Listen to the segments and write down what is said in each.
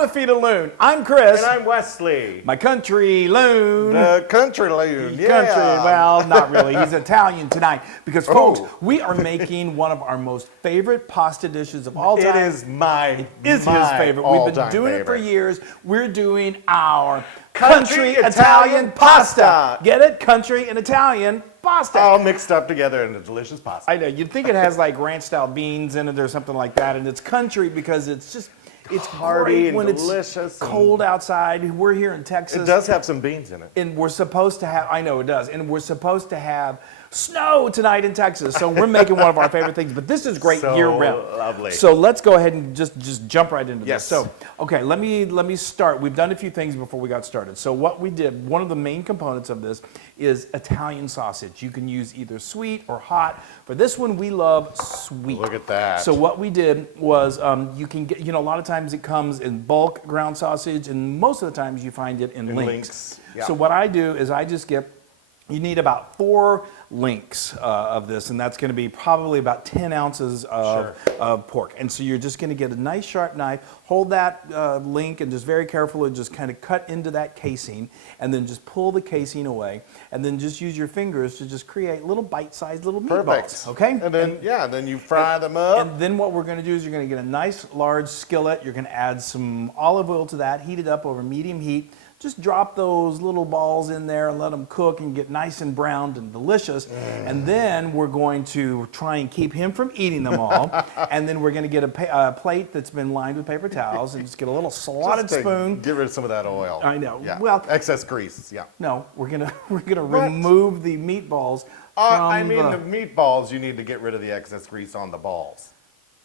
to Feed a Loon. I'm Chris. And I'm Wesley. My country loon. The country loon, yeah. Country, well, not really. He's Italian tonight because, folks, we are making one of our most favorite pasta dishes of all time. It is his favorite. We've been doing it for years. We're doing our country Italian pasta. Get it? Country and Italian pasta. All mixed up together in a delicious pasta. I know. You'd think it has like ranch-style beans in it or something like that, and it's country because it's just... It's hearty and when delicious. It's cold outside. We're here in Texas. It does have some beans in it. And we're supposed to have, I know it does, and we're supposed to have snow tonight in Texas. So we're making one of our favorite things, but this is great year-round. Lovely. So let's go ahead and just jump right into this. Yes. So, okay, let me start. We've done a few things before we got started. So what we did, one of the main components of this is Italian sausage. You can use either sweet or hot. For this one, we love sweet. Look at that. So what we did was you can get, a lot of times it comes in bulk ground sausage, and most of the times you find it in links. Yeah. So what I do is I just get, you need about 4 links of this, and that's going to be probably about 10 ounces of pork. And so you're just going to get a nice sharp knife, hold that link, and just very carefully just kind of cut into that casing, and then just pull the casing away, and then just use your fingers to just create little bite-sized little meatballs. Okay? And then, then you fry them up. And then what we're going to do is you're going to get a nice large skillet. You're going to add some olive oil to that, heat it up over medium heat. Just drop those little balls in there and let them cook and get nice and browned and delicious. And then we're going to try and keep him from eating them all. And then we're going to get a plate that's been lined with paper towels and just get a little slotted spoon. Get rid of some of that oil. I know. Yeah. Well, excess grease. Yeah. No, we're gonna remove the meatballs. From the meatballs. You need to get rid of the excess grease on the balls.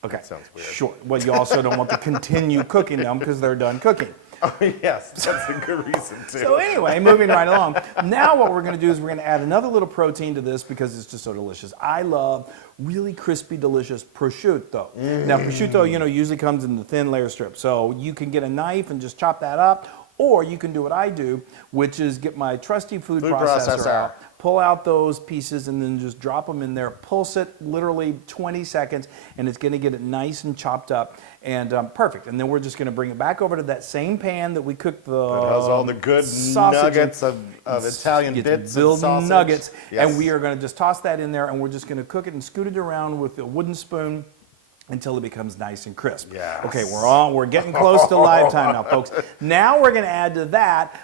Okay. That sounds weird. Sure. Well, you also don't want to continue cooking them because they're done cooking. Oh, yes, that's a good reason, too. So anyway, moving right along. Now what we're going to do is we're going to add another little protein to this because it's just so delicious. I love really crispy, delicious prosciutto. Now, prosciutto, usually comes in the thin layer strip. So you can get a knife and just chop that up, or you can do what I do, which is get my trusty food processor out, pull out those pieces, and then just drop them in there, pulse it literally 20 seconds, and it's going to get it nice and chopped up. And perfect. And then we're just going to bring it back over to that same pan that we cooked the that has all the good nuggets of Italian bits of sausage. Nuggets. Yes. And we are going to just toss that in there, and we're just going to cook it and scoot it around with a wooden spoon until it becomes nice and crisp. Yes. Okay, we're getting close to live time now, folks. Now we're going to add to that,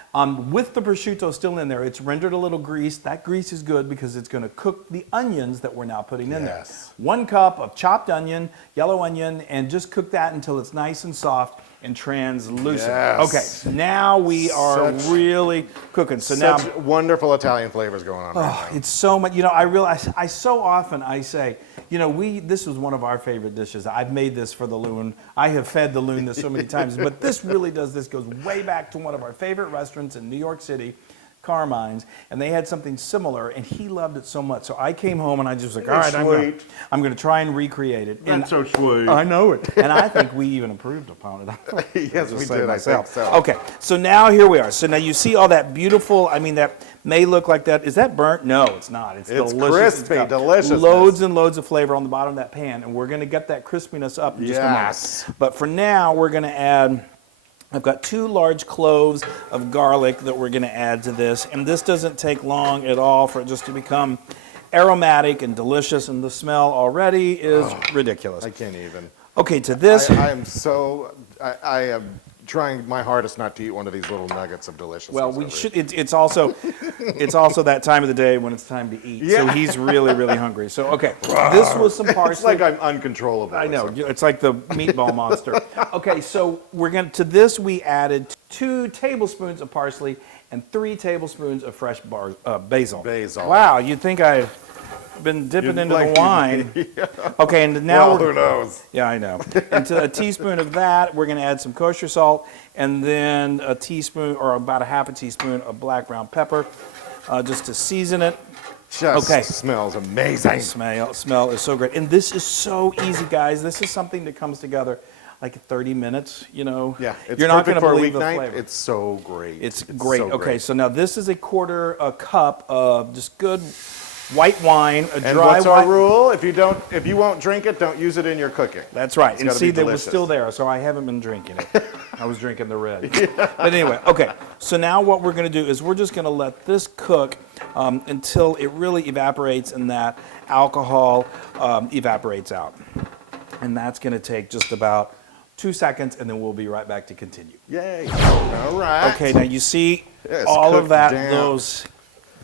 with the prosciutto still in there, it's rendered a little grease. That grease is good because it's going to cook the onions that we're now putting in there. 1 cup of chopped onion, yellow onion, and just cook that until it's nice and soft and translucent. Yes. Okay, now we are really cooking. So such wonderful Italian flavors going on. Oh, it's so much. I realize I so often I say, this was one of our favorite dishes. I've made this for the Loon. I have fed the Loon this so many times, but this really does. This goes way back to one of our favorite restaurants in New York City, Carmine's, and they had something similar, and he loved it so much. So I came home and I just was like, all right, I'm going to try and recreate it. That's so sweet. I know it. And I think we even improved upon it. Yes, we did. I think so. Okay, so now here we are. So now you see all that beautiful, that may look like that. Is that burnt? No, it's not. It's delicious. Crispy, delicious. Loads and loads of flavor on the bottom of that pan, and we're going to get that crispiness up in just a moment. But for now, we're going to add... I've got 2 large cloves of garlic that we're going to add to this, and this doesn't take long at all for it just to become aromatic and delicious, and the smell already is ridiculous. I can't even. Okay, to this... I am trying my hardest not to eat one of these little nuggets of deliciousness. Well, we should. It's also that time of the day when it's time to eat. Yeah. So he's really, really hungry. So okay, this was some parsley. It's like I'm uncontrollable. I know. It's like the meatball monster. Okay, so to this we added 2 tablespoons of parsley and 3 tablespoons of fresh basil. Basil. Wow, you'd think I've been dipping into the wine. Okay, and now who knows? Yeah, I know. And to a teaspoon of that, we're going to add some kosher salt, and then a teaspoon or about a half a teaspoon of black ground pepper, just to season it. Smells amazing. Smell is so great, and this is so easy, guys. This is something that comes together like 30 minutes. Yeah, it's you're not going to for believe a the weeknight. flavor. It's so great. It's great. So okay, so now this is a quarter cup of just good white wine, a and dry what's white. our rule? If you won't drink it, don't use it in your cooking. That's right. It's and gotta see, be that was delicious. still there, so I haven't been drinking it. I was drinking the red. But anyway, okay. So now what we're going to do is we're just going to let this cook until it really evaporates and that alcohol evaporates out. And that's going to take just about 2 seconds, and then we'll be right back to continue. Yay. All right. Okay, now you see It's all of cooked that, down.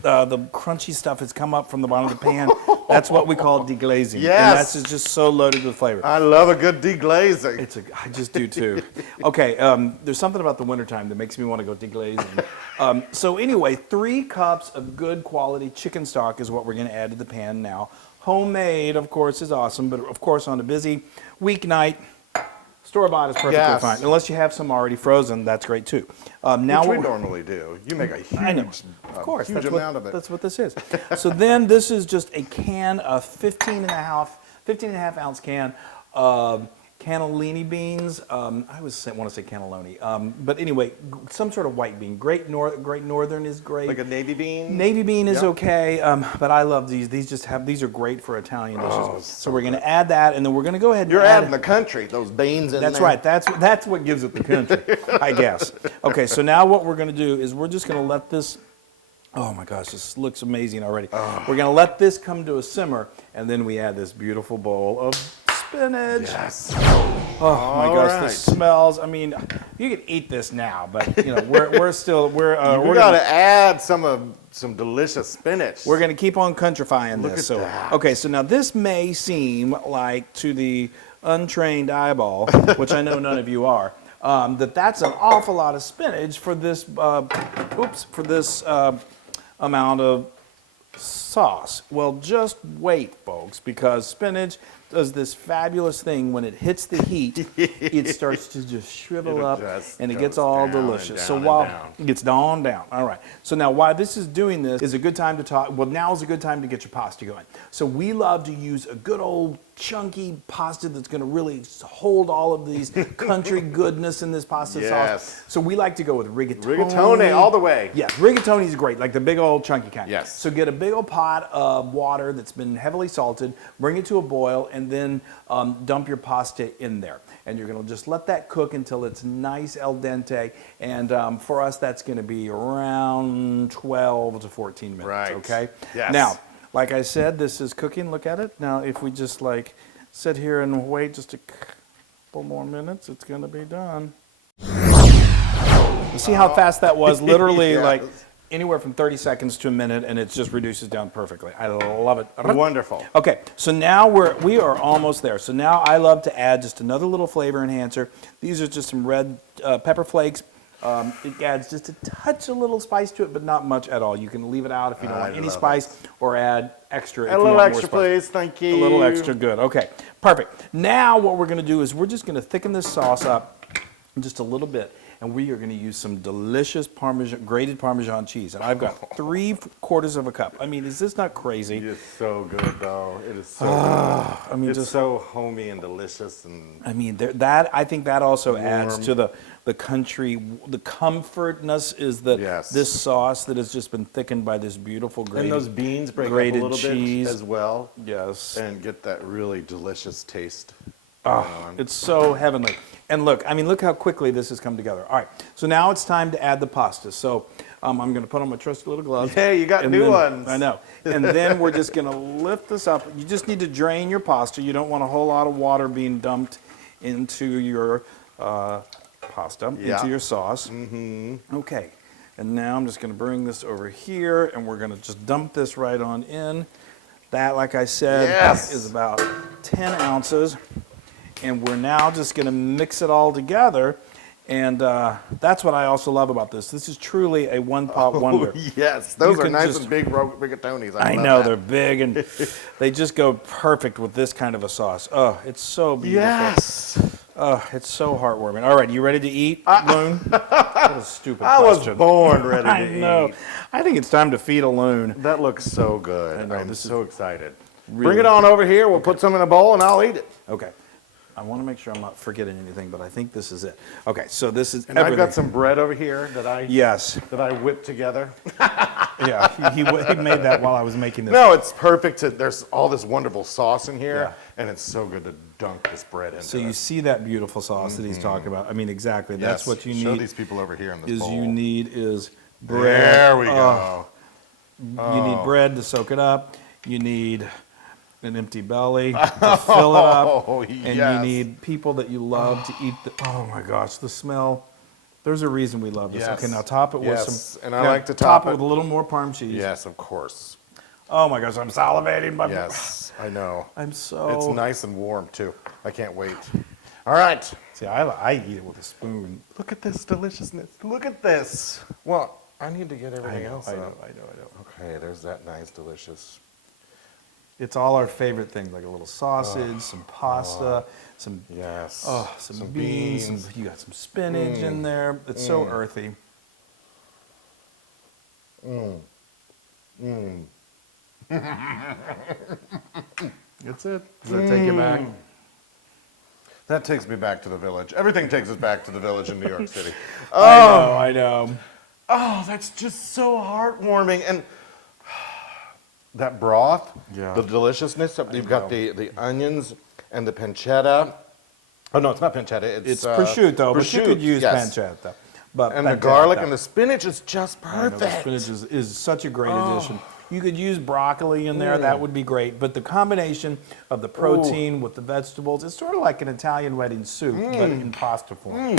the crunchy stuff has come up from the bottom of the pan. That's what we call deglazing. Yes. And that's just so loaded with flavor. I love a good deglazing. I just do too. Okay, there's something about the wintertime that makes me want to go deglazing. So anyway, 3 cups of good quality chicken stock is what we're going to add to the pan now. Homemade, of course, is awesome, but of course on a busy weeknight, store-bought is perfectly Yes. fine. Unless you have some already frozen, that's great too. Now Which we what we're- normally do. You make a huge, I know. Of course, huge amount of it. That's what this is. So then this is just a can of 15 and a half ounce can of Cannellini beans. I always want to say cannelloni. But anyway, some sort of white bean. Great Northern is great. Like a navy bean? Navy bean is Yep. okay, but I love these. These are great for Italian dishes. Oh, So we're going to add that, and then we're going to go ahead and You're add adding the country, those beans in That's there. right. That's what gives it the country, I guess. Okay, so now what we're going to do is we're just going to let this. Oh my gosh, this looks amazing already. We're going to let this come to a simmer, and then we add this beautiful bowl of spinach. Yes. Oh my All gosh, right. this smells. I mean, you can eat this now, but you know we're We got to add some delicious spinach. We're going to keep on countrifying Look this. at that. Okay, so now this may seem like to the untrained eyeball, which I know none of you are, that's an awful lot of spinach for this. Amount of sauce. Well, just wait, folks, because spinach does this fabulous thing when it hits the heat. It starts to just shrivel up, and it gets all delicious. So while it gets down. All right. So now, while this is doing this, is a good time to talk. Well, now is a good time to get your pasta going. So we love to use a good old chunky pasta that's going to really hold all of these country goodness in this pasta sauce. So we like to go with rigatoni. Rigatoni all the way. Yeah, rigatoni is great, like the big old chunky kind. Yes. So get a big old pot of water that's been heavily salted, bring it to a boil, and then dump your pasta in there. And you're going to just let that cook until it's nice al dente. And for us, that's going to be around 12 to 14 minutes. Right. Okay. Yes. Now, like I said, this is cooking. Look at it. Now, if we just like sit here and wait just a couple more minutes, it's going to be done. You see how fast that was? Literally Yes. like anywhere from 30 seconds to a minute, and it just reduces down perfectly. I love it. Wonderful. Okay, so now we are almost there. So now I love to add just another little flavor enhancer. These are just some red pepper flakes. It adds just a touch, a little spice to it, but not much at all. You can leave it out if you don't want any spice, or add extra if you A want little more extra, spice. please. Thank you. A little extra, good. Okay, perfect. Now what we're going to do is we're just going to thicken this sauce up just a little bit, and we are going to use some delicious grated Parmesan cheese. And I've got 3/4 of a cup. I mean, is this not crazy? It is so good, though. It is so good. I mean, It's just so homey and delicious. And I mean, I think that also adds to the country. The comfortness is that this sauce that has just been thickened by this beautiful grated, and those beans break up a grated little cheese bit as well. Yes. And get that really delicious taste. It's so heavenly. And look how quickly this has come together. All right, so now it's time to add the pasta. So I'm going to put on my trusty little gloves. Hey, you got new ones. I know. And then we're just going to lift this up. You just need to drain your pasta. You don't want a whole lot of water being dumped into your pasta, into your sauce. Okay, and now I'm just going to bring this over here, and we're going to just dump this right on in. That, like I said, is about 10 ounces. And we're now just going to mix it all together. And that's what I also love about this. This is truly a one-pot wonder. Yes, those are nice and big rigatonis. I know, they're big, and they just go perfect with this kind of a sauce. Oh, it's so beautiful. Yes. Oh, it's so heartwarming. All right, you ready to eat, Loon? What a stupid I question. was born ready to I know. eat. I think it's time to feed a Loon. That looks so good. I know, I'm so excited. really- Bring it on over here. We'll put some in a bowl, and I'll eat it. Okay. I want to make sure I'm not forgetting anything, but I think this is it. Okay, so this is And everything. I've got some bread over here that I Yes. whipped together. Yeah, he made that while I was making this. No, it's perfect. There's all this wonderful sauce in here, and it's so good to dunk this bread into. So you see that beautiful sauce that he's talking about. I mean, exactly. That's what you need. Show these people over here in this bowl. You need is bread. There we go. You need bread to soak it up. You need an empty belly to fill it up. And you need people that you love to eat the, oh my gosh, the smell. There's a reason we love this. Yes. Okay, now top it with some. And I like to top it with a little more Parm cheese. Yes, of course. Oh my gosh, I'm salivating. Yes, I know. I'm so. It's nice and warm too. I can't wait. All right. See, I eat it with a spoon. Look at this deliciousness. Look at this. Well, I need to get everything else I know. up. Okay, there's that nice, delicious. It's all our favorite things, like a little sausage, some pasta, some some beans. You got some spinach in there. It's so earthy. That's it. Does that take you back? That takes me back to the village. Everything takes us back to the village in New York City. I know. Oh, that's just so heartwarming. And that broth, the deliciousness. You've got the onions and the pancetta. Oh, no, it's not pancetta. It's prosciutto, but you could use pancetta. But and the garlic and the spinach is just perfect. The spinach is such a great addition. You could use broccoli in there. That would be great. But the combination of the protein with the vegetables, it's sort of like an Italian wedding soup, but in pasta form.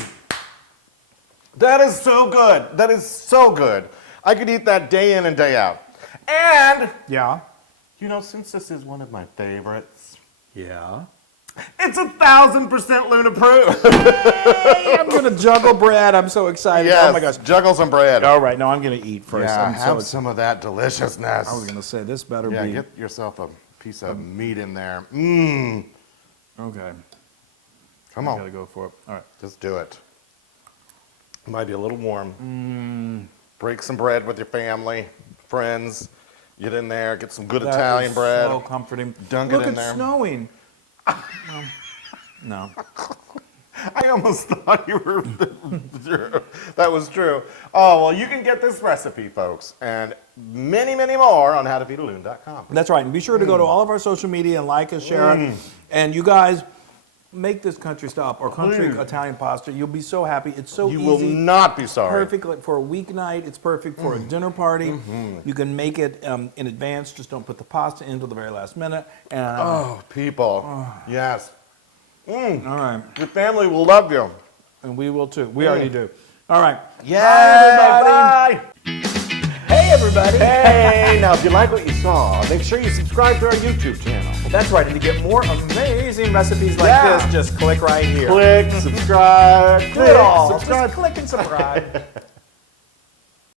That is so good. That is so good. I could eat that day in and day out. And, you know, since this is one of my favorites, it's 1,000% Loon approved. Hey, I'm going to juggle bread. I'm so excited. Yes, oh my gosh. Juggle some bread. All right, now I'm going to eat first. Yeah, have some of that deliciousness. I was going to say, this better be. Yeah, get yourself a piece of meat in there. Mmm. Okay. Come on. I got to go for it. All right. Just do it. Might be a little warm. Break some bread with your family, friends. Get in there, get some good Italian bread. So comforting. Dunk it in there. Look, it's snowing. No. I almost thought you were. That was true. Oh, well, you can get this recipe, folks, and many, many more on howtofeedaloon.com. That's right. And be sure to go to all of our social media and like us, share it. And you guys, make this country stop or country Italian pasta. You'll be so happy. It's so easy. You will not be sorry. Perfect for a weeknight. It's perfect for a dinner party. You can make it in advance. Just don't put the pasta in until the very last minute. And, people. Yes. All right. Your family will love you. And we will too. We already do. All right. Yeah. Bye, everybody. Hey, everybody. Hey, now if you like what you saw, make sure you subscribe to our YouTube channel. That's right. And to get more amazing recipes like this, just click right here. Click, subscribe, Do it all. subscribe. Just click and subscribe.